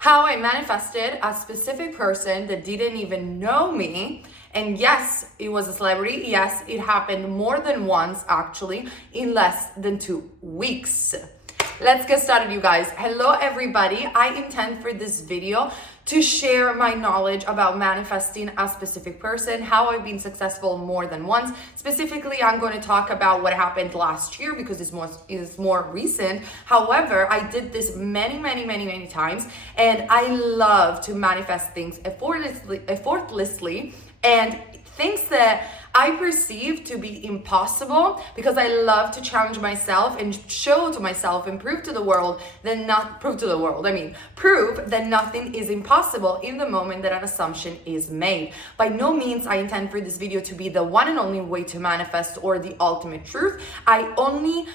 how I manifested a specific person that didn't even know me. And yes, it was a celebrity. Yes, it happened more than once, actually, in less than 2 weeks. Let's get started, you guys. Hello, everybody. I intend for this video to share my knowledge about manifesting a specific person, how I've been successful more than once. Specifically, I'm going to talk about what happened last year because it's more recent. However, I did this many times, and I love to manifest things effortlessly and things that I perceive to be impossible, because I love to challenge myself and show to myself and prove to the world that prove that nothing is impossible in the moment that an assumption is made. By no means I intend for this video to be the one and only way to manifest or the ultimate truth. I only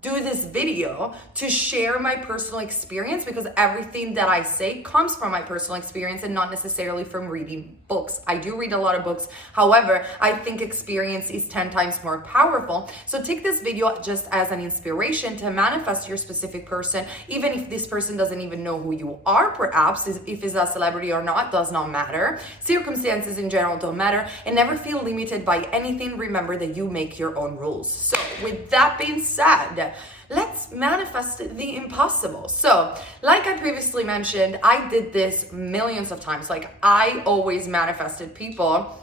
do this video to share my personal experience, because everything that I say comes from my personal experience and not necessarily from reading books. I do read a lot of books. However, I think experience is 10 times more powerful. So take this video just as an inspiration to manifest your specific person, even if this person doesn't even know who you are, perhaps. If it's a celebrity or not, does not matter. Circumstances in general don't matter, and never feel limited by anything. Remember that you make your own rules. So with that being said, let's manifest the impossible. So, like I previously mentioned, I did this millions of times. Like, I always manifested people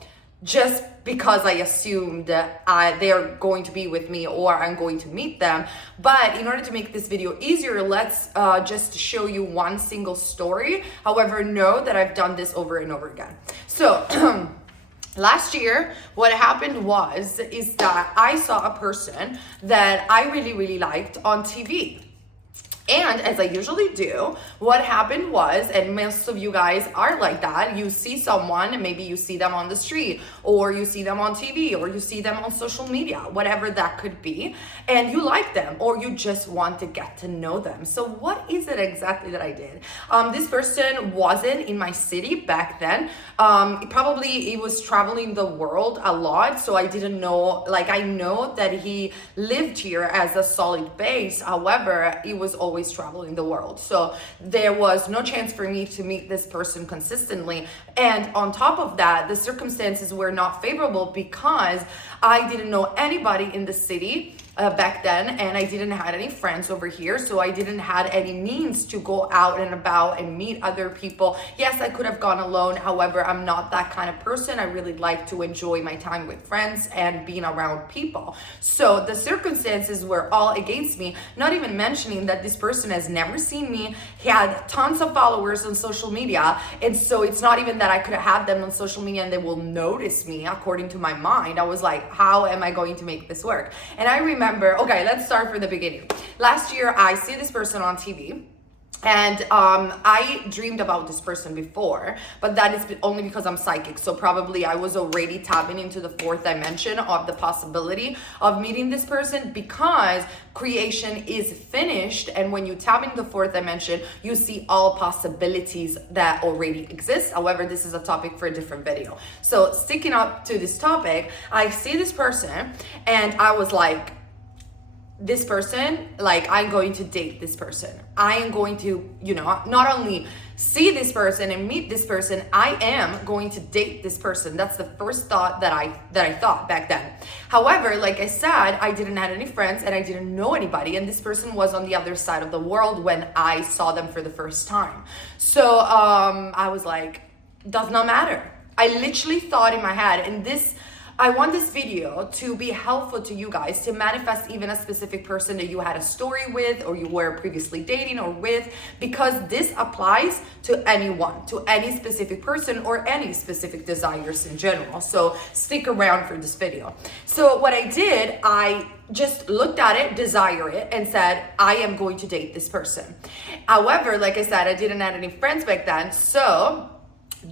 just because I assumed they're going to be with me or I'm going to meet them. But in order to make this video easier, let's just show you one single story. However, know that I've done this over and over again. So, last year, what happened is that I saw a person that I really liked on TV. And as I usually do, what happened was, and most of you guys are like that, you see someone, maybe you see them on the street, or you see them on TV, or you see them on social media, whatever that could be, and you like them, or you just want to get to know them. So what is it exactly that I did? This person wasn't in my city back then. He was traveling the world a lot, so I didn't know, like, I know that he lived here as a solid base. However, it was always traveling the world, so there was no chance for me to meet this person consistently. And on top of that, the circumstances were not favorable because I didn't know anybody in the city back then, and I didn't have any friends over here, so I didn't have any means to go out and about and meet other people. Yes, I could have gone alone. However, I'm not that kind of person. I really like to enjoy my time with friends and being around people. So the circumstances were all against me, not even mentioning that this person has never seen me. He had tons of followers on social media, and so it's not even that I could have them on social media and they will notice me. According to my mind, I was like, how am I going to make this work? And I remember, okay, let's start from the beginning. Last year, I see this person on TV. And I dreamed about this person before, but that is only because I'm psychic. So probably I was already tapping into the 4th dimension of the possibility of meeting this person, because creation is finished. And when you tap into the 4th dimension, you see all possibilities that already exist. However, this is a topic for a different video. So sticking up to this topic, I see this person and I was like, this person, like, I'm going to date this person. I am going to, not only see this person and meet this person, I am going to date this person. That's the first thought that I thought back then. However, like I said, I didn't have any friends and I didn't know anybody, and this person was on the other side of the world when I saw them for the first time. So I was like, does not matter. I literally thought in my head, and I want this video to be helpful to you guys to manifest even a specific person that you had a story with, or you were previously dating or with, because this applies to anyone, to any specific person or any specific desires in general. So stick around for this video. So what I did, I just looked at it, desire it, and said, I am going to date this person. However, like I said, I didn't have any friends back then. So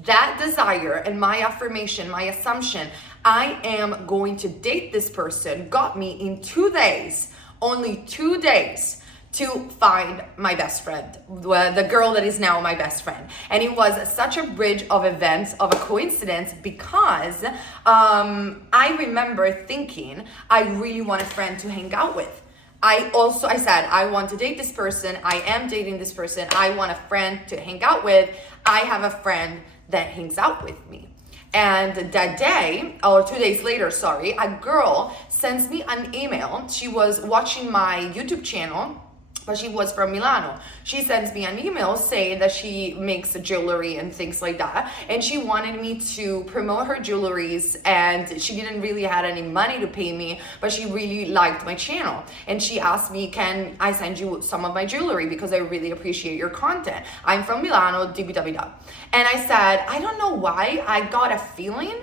that desire and my affirmation, my assumption, I am going to date this person, got me in 2 days, only 2 days, to find my best friend, the girl that is now my best friend. And it was such a bridge of events, of a coincidence, because I remember thinking I really want a friend to hang out with. I said, I want to date this person. I am dating this person. I want a friend to hang out with. I have a friend that hangs out with me. And that day, or 2 days later, sorry, a girl sends me an email. She was watching my YouTube channel, but she was from Milano. She sends me an email saying that she makes jewelry and things like that. And she wanted me to promote her jewelries, and she didn't really have any money to pay me, but she really liked my channel. And she asked me, can I send you some of my jewelry because I really appreciate your content. I'm from Milano, dbww. And I said, I don't know why, I got a feeling,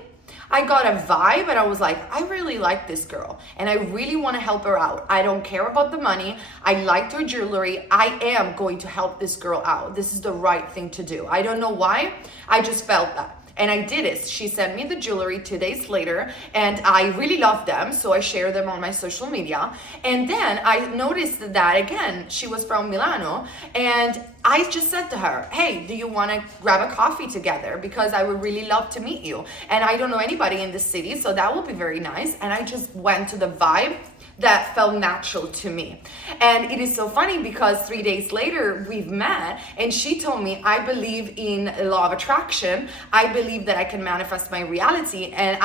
I got a vibe, and I was like, I really like this girl and I really want to help her out. I don't care about the money. I liked her jewelry. I am going to help this girl out. This is the right thing to do. I don't know why. I just felt that. And I did it. She sent me the jewelry 2 days later, and I really loved them, so I shared them on my social media. And then I noticed that, again, she was from Milano, and I just said to her, hey, do you want to grab a coffee together? Because I would really love to meet you. And I don't know anybody in the city, so that would be very nice. And I just went to the vibe that felt natural to me. And it is so funny because 3 days later we've met, and she told me, I believe in law of attraction. I believe that I can manifest my reality. And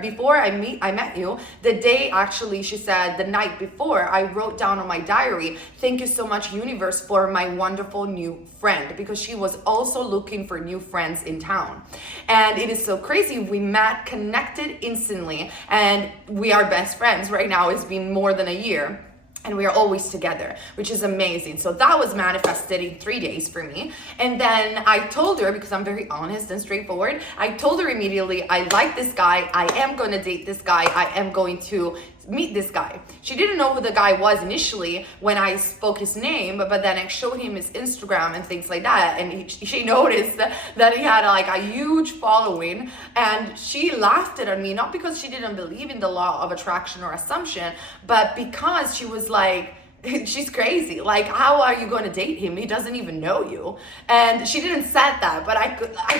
before I met you, the day, actually, she said the night before, I wrote down on my diary, thank you so much, universe, for my wonderful new friend, because she was also looking for new friends in town. And it is so crazy. We met, connected instantly, and we are best friends right now. It's been more than a year, and we are always together, which is amazing. So that was manifested in 3 days for me. And then I told her, because I'm very honest and straightforward, I told her immediately, I like this guy. I am going to date this guy. I am going to meet this guy. She didn't know who the guy was initially when I spoke his name, but then I showed him his Instagram and things like that, and she noticed that he had like a huge following, and she laughed at me, not because she didn't believe in the law of attraction or assumption, but because she was like, she's crazy. Like, how are you going to date him? He doesn't even know you. And she didn't say that, but I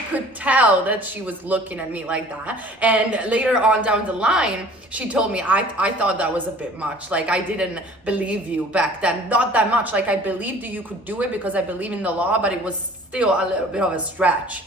could tell that she was looking at me like that. And later on down the line, she told me, I thought that was a bit much. Like, I didn't believe you back then. Not that much. Like, I believed you could do it because I believe in the law, but it was still a little bit of a stretch.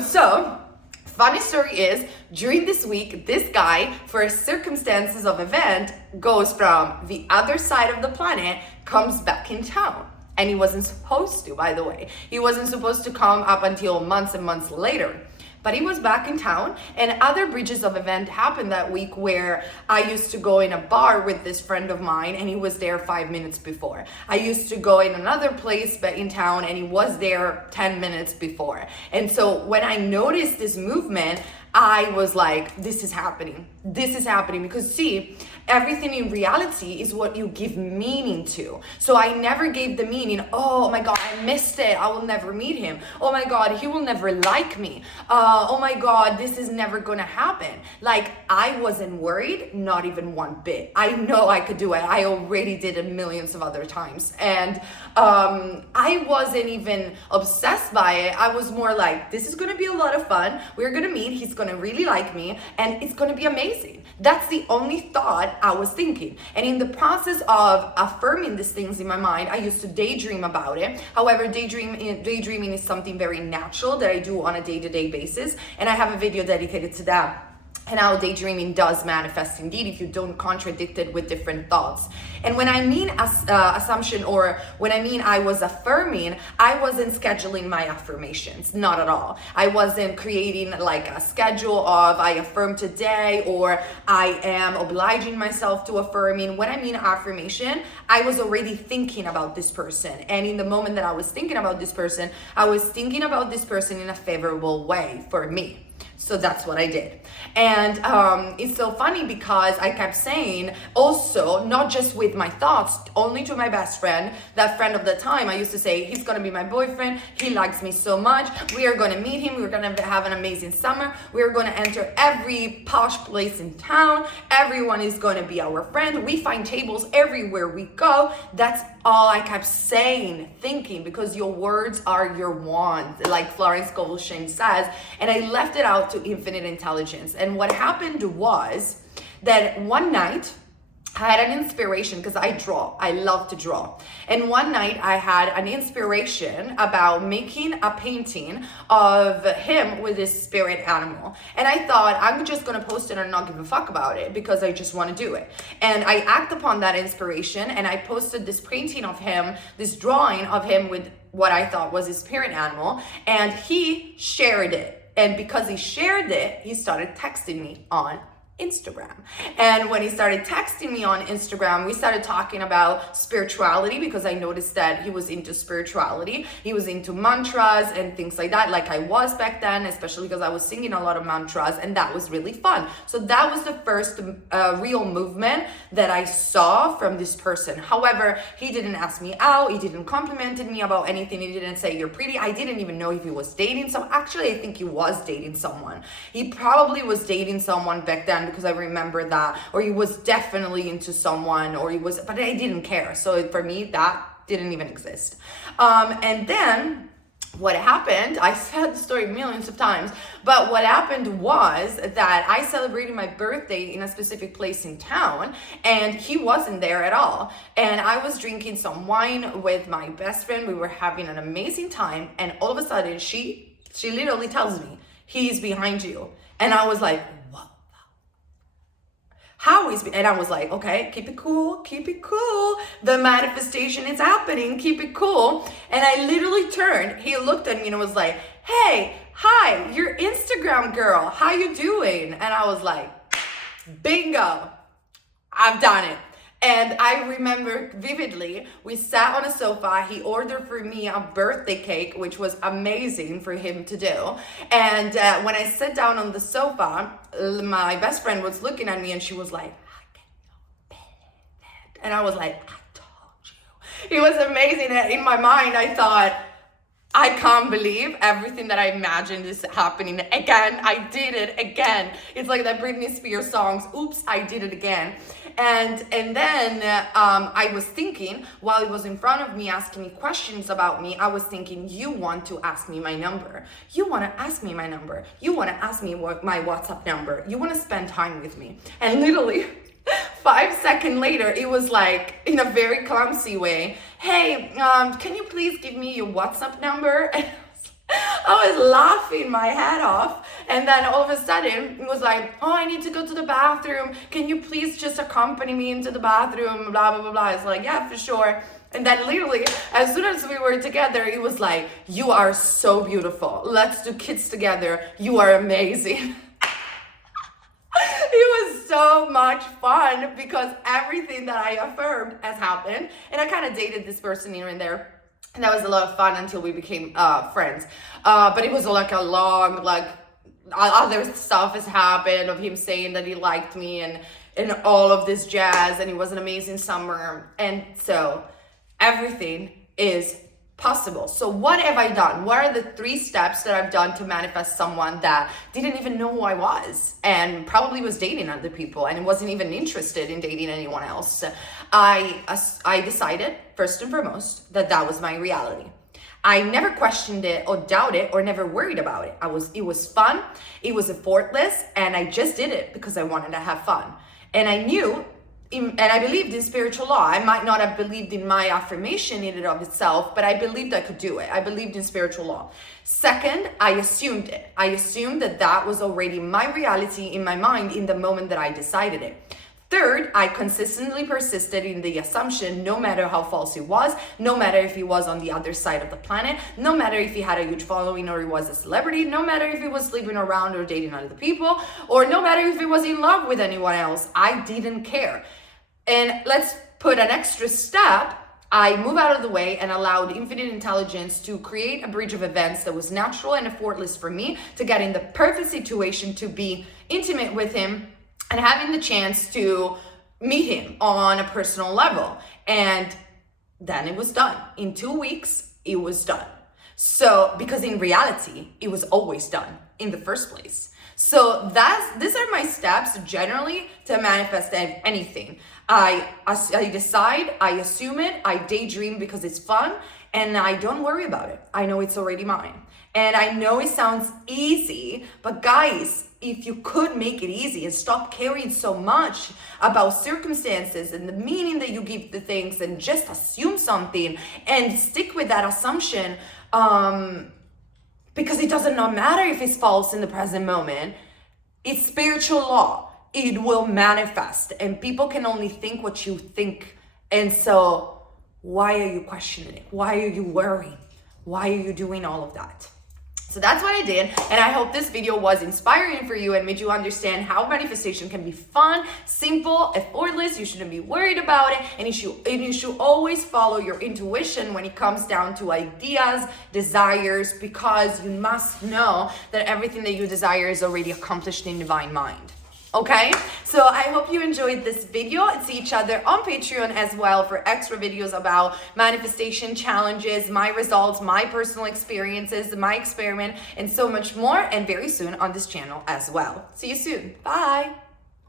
So funny story is, during this week, this guy, for circumstances of event, goes from the other side of the planet, comes back in town. And he wasn't supposed to, by the way. He wasn't supposed to come up until months and months later. But he was back in town, and other bridges of event happened that week where I used to go in a bar with this friend of mine, and he was there 5 minutes before. I used to go in another place but in town, and he was there 10 minutes before. And so when I noticed this movement, I was like, this is happening. This is happening, because see, everything in reality is what you give meaning to. So I never gave the meaning, oh my God, I missed it. I will never meet him. Oh my God, he will never like me. Oh my God, this is never gonna happen. Like, I wasn't worried, not even one bit. I know I could do it. I already did it millions of other times. And I wasn't even obsessed by it. I was more like, this is gonna be a lot of fun. We're gonna meet, he's gonna really like me, and it's gonna be amazing. That's the only thought I was thinking. And in the process of affirming these things in my mind, I used to daydream about it. However, daydreaming is something very natural that I do on a day-to-day basis, and I have a video dedicated to that, and how daydreaming does manifest indeed if you don't contradict it with different thoughts. And when I mean assumption, or when I mean I was affirming, I wasn't scheduling my affirmations, not at all. I wasn't creating like a schedule of I affirm today, or I am obliging myself to affirming. When I mean affirmation, I was already thinking about this person. And in the moment that I was thinking about this person, I was thinking about this person in a favorable way for me. So that's what I did. And it's so funny because I kept saying also, not just with my thoughts, only to my best friend, that friend of the time, I used to say, he's gonna be my boyfriend, he likes me so much, we are gonna meet him, we're gonna have an amazing summer, we're gonna enter every posh place in town, everyone is gonna be our friend, we find tables everywhere we go. That's all I kept saying, thinking, because your words are your wand, like Florence Scovel Shane says, and I left it out to infinite intelligence. And what happened was that one night I had an inspiration because I draw. I love to draw. And one night I had an inspiration about making a painting of him with his spirit animal. And I thought, I'm just going to post it and not give a fuck about it because I just want to do it. And I act upon that inspiration and I posted this painting of him, this drawing of him with what I thought was his spirit animal. And he shared it. And because he shared it, he started texting me on Instagram. And when he started texting me on Instagram, we started talking about spirituality because I noticed that he was into spirituality. He was into mantras and things like that, like I was back then, especially because I was singing a lot of mantras, and that was really fun. So that was the first real movement that I saw from this person. However, he didn't ask me out. He didn't compliment me about anything. He didn't say you're pretty. I didn't even know if he was dating someone. Actually, I think he was dating someone. He probably was dating someone back then, because I remember that, or he was definitely into someone, or he was, but I didn't care. So for me, that didn't even exist. And then what happened, I said the story millions of times, but what happened was that I celebrated my birthday in a specific place in town, and he wasn't there at all. And I was drinking some wine with my best friend. We were having an amazing time, and all of a sudden she literally tells me, he's behind you. And I was like, what? How is, and I was like, okay, keep it cool, keep it cool. The manifestation is happening, keep it cool. And I literally turned, he looked at me and was like, hey, hi, you're Instagram girl, how you doing? And I was like, bingo, I've done it. And I remember vividly, we sat on a sofa, he ordered for me a birthday cake, which was amazing for him to do. And when I sat down on the sofa, my best friend was looking at me and she was like, I cannot believe it. And I was like, I told you. It was amazing. And in my mind, I thought, I can't believe everything that I imagined is happening again. I did it again. It's like that Britney Spears songs, oops, I did it again. And then I was thinking, while he was in front of me asking me questions about me, I was thinking, you want to ask me my number. You want to ask me my number. You want to ask me my WhatsApp number. You want to spend time with me. And literally 5 seconds later, it was like, in a very clumsy way, hey, can you please give me your WhatsApp number? I was laughing my head off. And then all of a sudden, it was like, oh, I need to go to the bathroom. Can you please just accompany me into the bathroom? Blah, blah, blah, blah. It's like, yeah, for sure. And then literally, as soon as we were together, it was like, you are so beautiful. Let's do kids together. You are amazing. It was so much fun because everything that I affirmed has happened. And I kind of dated this person here and there. And that was a lot of fun until we became friends. But it was like a long, like, other stuff has happened of him saying that he liked me and all of this jazz. And it was an amazing summer. And so everything is possible. So what have I done? What are the 3 steps that I've done to manifest someone that didn't even know who I was and probably was dating other people and wasn't even interested in dating anyone else? I decided, first and foremost, that was my reality. I never questioned it or doubted it or never worried about it. It was fun, it was effortless, and I just did it because I wanted to have fun. And I knew, and I believed in spiritual law. I might not have believed in my affirmation in and of itself, but I believed I could do it. I believed in spiritual law. Second, I assumed it. I assumed that was already my reality in my mind in the moment that I decided it. Third, I consistently persisted in the assumption, no matter how false it was, no matter if he was on the other side of the planet, no matter if he had a huge following or he was a celebrity, no matter if he was sleeping around or dating other people, or no matter if he was in love with anyone else, I didn't care. And let's put an extra step. I moved out of the way and allowed infinite intelligence to create a bridge of events that was natural and effortless for me to get in the perfect situation to be intimate with him and having the chance to meet him on a personal level. And then it was done. In 2 weeks, it was done. So, because in reality, it was always done in the first place. So these are my steps generally to manifest anything. I decide, I assume it, I daydream because it's fun, and I don't worry about it. I know it's already mine. And I know it sounds easy, but guys, if you could make it easy and stop caring so much about circumstances and the meaning that you give to things and just assume something and stick with that assumption, because it does not matter if it's false in the present moment. It's spiritual law. It will manifest, and people can only think what you think. And so why are you questioning it? Why are you worrying? Why are you doing all of that? So that's what I did, and I hope this video was inspiring for you and made you understand how manifestation can be fun, simple, effortless. You shouldn't be worried about it, and you should always follow your intuition when it comes down to ideas, desires, because you must know that everything that you desire is already accomplished in divine mind. Okay, so I hope you enjoyed this video, and see each other on Patreon as well for extra videos about manifestation challenges, my results, my personal experiences, my experiment, and so much more, and very soon on this channel as well. See you soon. Bye.